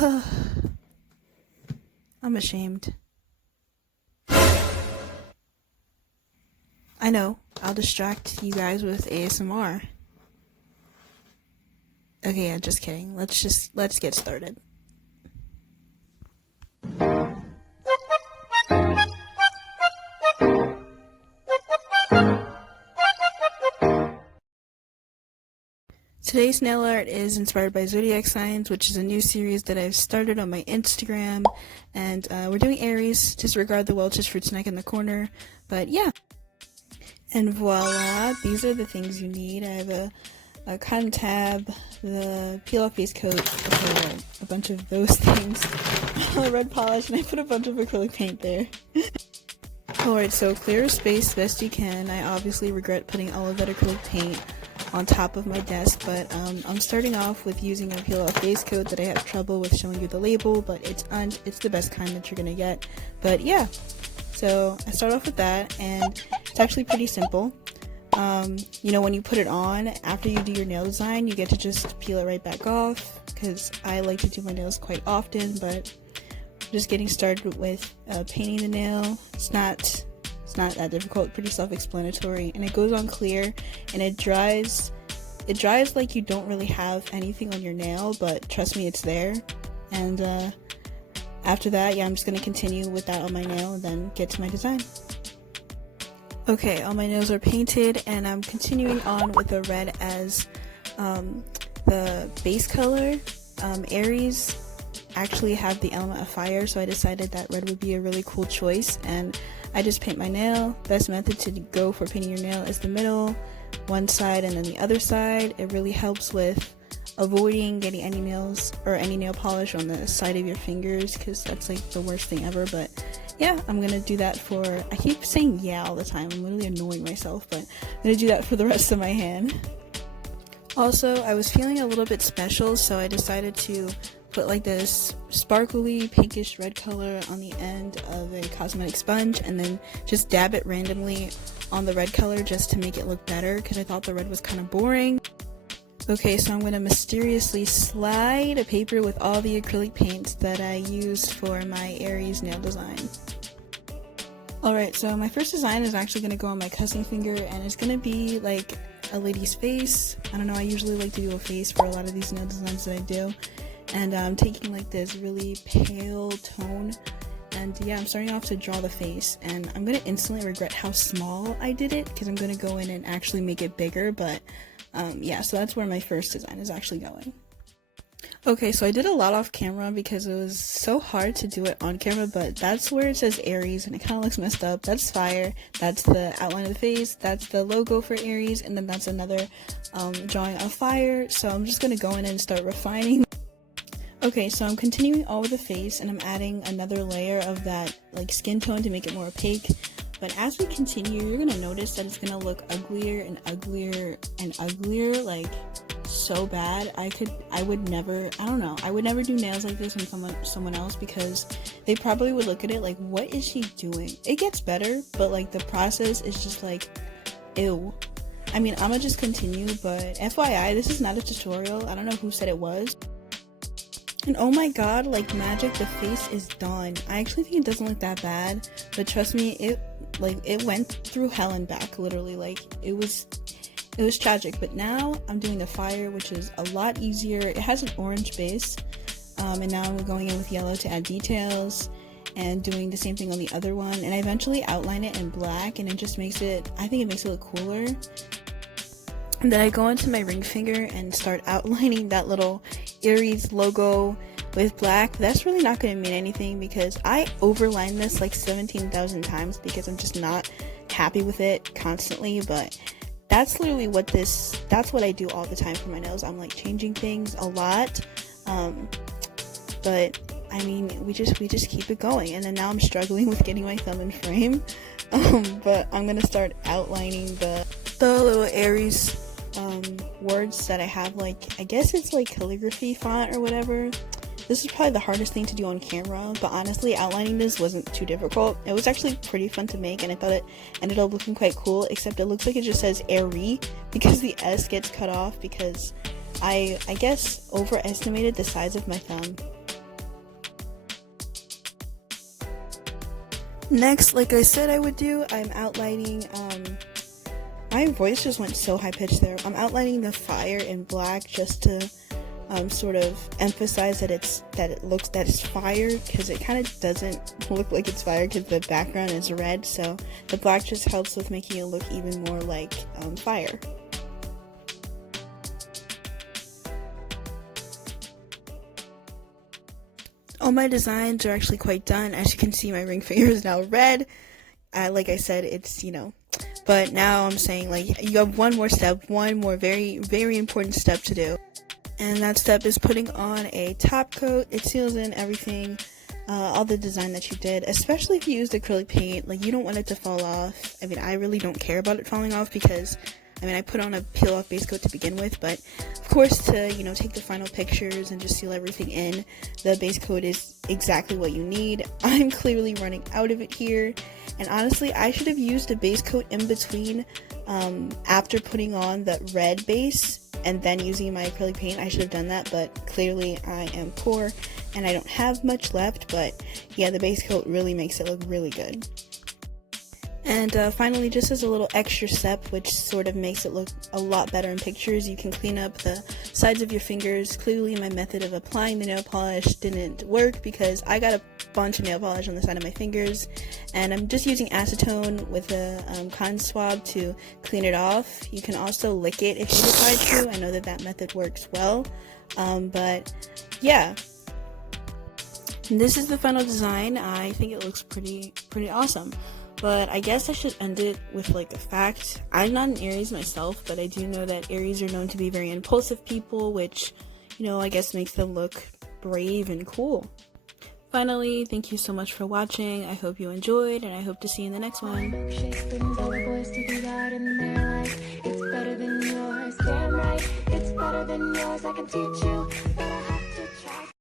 I'm ashamed. I know, I'll distract you guys with ASMR. Okay, yeah, just kidding. Let's get started. Today's nail art is inspired by Zodiac signs, which is a new series that I've started on my Instagram, and we're doing Aries. Disregard the Welch's fruit snack in the corner, but yeah. And voila, these are the things you need. I have a cotton tab, the peel-off base coat, a bunch of those things, red polish, and I put a bunch of acrylic paint there. Alright, so clear a space best you can. I obviously regret putting all of that acrylic paint on top of my desk, but I'm starting off with using a peel-off base coat that I have trouble with showing you the label, but it's the best kind that you're gonna get. But yeah, so I start off with that, and it's actually pretty simple. You know, when you put it on, after you do your nail design, you get to just peel it right back off, because I like to do my nails quite often, but I'm just getting started with painting the nail. It's not that difficult, pretty self-explanatory, and it goes on clear, and it dries like you don't really have anything on your nail, but trust me, it's there. And after that, yeah, I'm just gonna continue with that on my nail and then get to my design. Okay, all my nails are painted, and I'm continuing on with the red as the base color. Aries actually have the element of fire, so I decided that red would be a really cool choice, and I just paint my nail. Best method to go for painting your nail is the middle, one side and then the other side. It really helps with avoiding getting any nails or any nail polish on the side of your fingers, because that's like the worst thing ever. But yeah, I'm gonna do that for, I keep saying yeah all the time, I'm literally annoying myself, but I'm gonna do that for the rest of my hand. Also, I was feeling a little bit special, so I decided to put like this sparkly pinkish red color on the end of a cosmetic sponge, and then just dab it randomly on the red color just to make it look better, because I thought the red was kind of boring. Okay, so I'm going to mysteriously slide a paper with all the acrylic paints that I used for my Aries nail design. Alright, so my first design is actually going to go on my cousin finger, and it's going to be like a lady's face. I don't know, I usually like to do a face for a lot of these nail designs that I do. And I'm taking like this really pale tone, and yeah, I'm starting off to draw the face, and I'm gonna instantly regret how small I did it, because I'm gonna go in and actually make it bigger. But yeah, so that's where my first design is actually going. Okay, so I did a lot off camera because it was so hard to do it on camera, but that's where it says Aries, and it kind of looks messed up. That's fire. That's the outline of the face. That's the logo for Aries, and then that's another drawing of fire. So I'm just gonna go in and start refining. Okay, so I'm continuing on with the face, and I'm adding another layer of that like skin tone to make it more opaque. But as we continue, you're gonna notice that it's gonna look uglier and uglier and uglier, like so bad. I would never do nails like this on someone else, because they probably would look at it like, what is she doing? It gets better, but like the process is just like, ew. I mean, I'ma just continue, but FYI, this is not a tutorial. I don't know who said it was. And oh my god, like magic, the face is done. I actually think it doesn't look that bad, but trust me, it went through hell and back, literally. Like it was tragic. But now I'm doing the fire, which is a lot easier. It has an orange base, and now I'm going in with yellow to add details, and doing the same thing on the other one, and I eventually outline it in black, and it just makes it, I think it makes it look cooler. And then I go into my ring finger and start outlining that little Aries logo with black. That's really not going to mean anything, because I overlined this like 17,000 times because I'm just not happy with it constantly. But that's literally that's what I do all the time for my nails. I'm like changing things a lot, but I mean, we just keep it going. And then now I'm struggling with getting my thumb in frame, but I'm gonna start outlining the little Aries words that I have, like, I guess it's like calligraphy font or whatever. This is probably the hardest thing to do on camera, but honestly, outlining this wasn't too difficult. It was actually pretty fun to make, and I thought it ended up looking quite cool, except it looks like it just says Airy because the S gets cut off, because I guess overestimated the size of my thumb. Next, like I said I would do, I'm outlining, my voice just went so high-pitched there. I'm outlining the fire in black just to sort of emphasize that it's fire, because it kind of doesn't look like it's fire because the background is red, so the black just helps with making it look even more like fire. All my designs are actually quite done. As you can see, my ring finger is now red. Like I said, it's, but now I'm saying, like, you have one more step, one more very, very important step to do. And that step is putting on a top coat. It seals in everything, all the design that you did, especially if you used acrylic paint. Like, you don't want it to fall off. I mean, I really don't care about it falling off because, I put on a peel-off base coat to begin with, but of course to, take the final pictures and just seal everything in, the base coat is exactly what you need. I'm clearly running out of it here, and honestly, I should have used a base coat in between, after putting on the red base and then using my acrylic paint. I should have done that, but clearly I am poor and I don't have much left, but yeah, the base coat really makes it look really good. And finally, just as a little extra step, which sort of makes it look a lot better in pictures, you can clean up the sides of your fingers. Clearly, my method of applying the nail polish didn't work because I got a bunch of nail polish on the side of my fingers, and I'm just using acetone with a cotton swab to clean it off. You can also lick it if you decide to. I know that method works well, but yeah. And this is the final design. I think it looks pretty awesome. But I guess I should end it with like a fact. I'm not an Aries myself, but I do know that Aries are known to be very impulsive people, which, I guess makes them look brave and cool. Finally, thank you so much for watching. I hope you enjoyed, and I hope to see you in the next one. It's better than yours, damn right. It's better than yours, I can teach you.